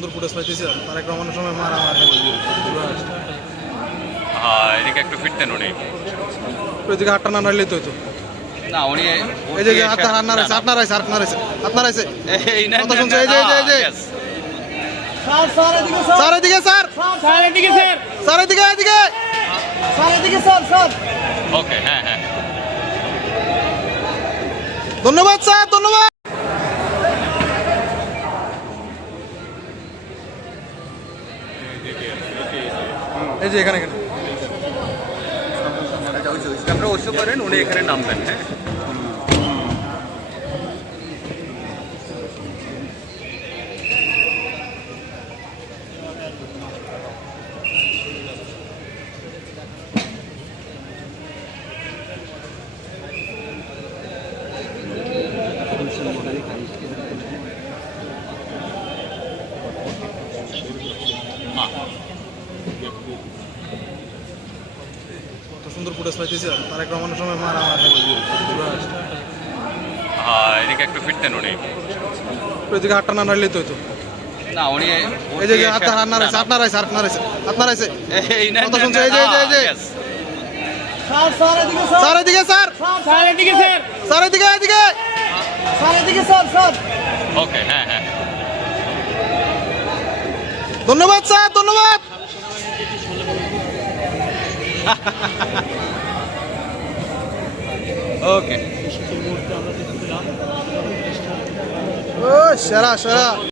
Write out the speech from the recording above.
সুন্দর ফুটেজ পাইতেছি আর তারেক রহমানের সময় মারামারি হ্যাঁ এদিকে একটু ফিরতেন উনি। ওইদিকে হাতটা না নাড়লেই তো হইতো। না উনি এই যে হাতটা আপনার আছে আপনার আছে আপনার আছে আপনার আছে এই না কথা শুনছে এই যে এই যে স্যার এদিকে স্যার স্যার এদিকে স্যার স্যার এদিকে এদিকে স্যার এদিকে স্যার স্যার ওকে হ্যাঁ হ্যাঁ ধন্যবাদ স্যার ধন্যবাদ। এই যে এখানে এখানে আপনারা ওইসব করেন উনি এখানে নামবেন। হ্যাঁ কত সুন্দর ফুটেজ পাইতেছি আর তারেক রহমানের সময় মারামারি হ্যাঁ এদিকে একটু ফিরতেন উনি। ওইদিকে হাতটা না নাড়লেই তো হইতো। না উনি এই যে হাতটা আপনার আছে আপনার আছে আপনার আছে আপনার আছে এই না কথা শুনছে এই যে এই যে স্যার এদিকে স্যার স্যার এদিকে স্যার স্যার এদিকে স্যার স্যার এদিকে এদিকে স্যার এদিকে স্যার স্যার ওকে হ্যাঁ হ্যাঁ ধন্যবাদ স্যার ধন্যবাদ। ওকে ও সেরা সেরা।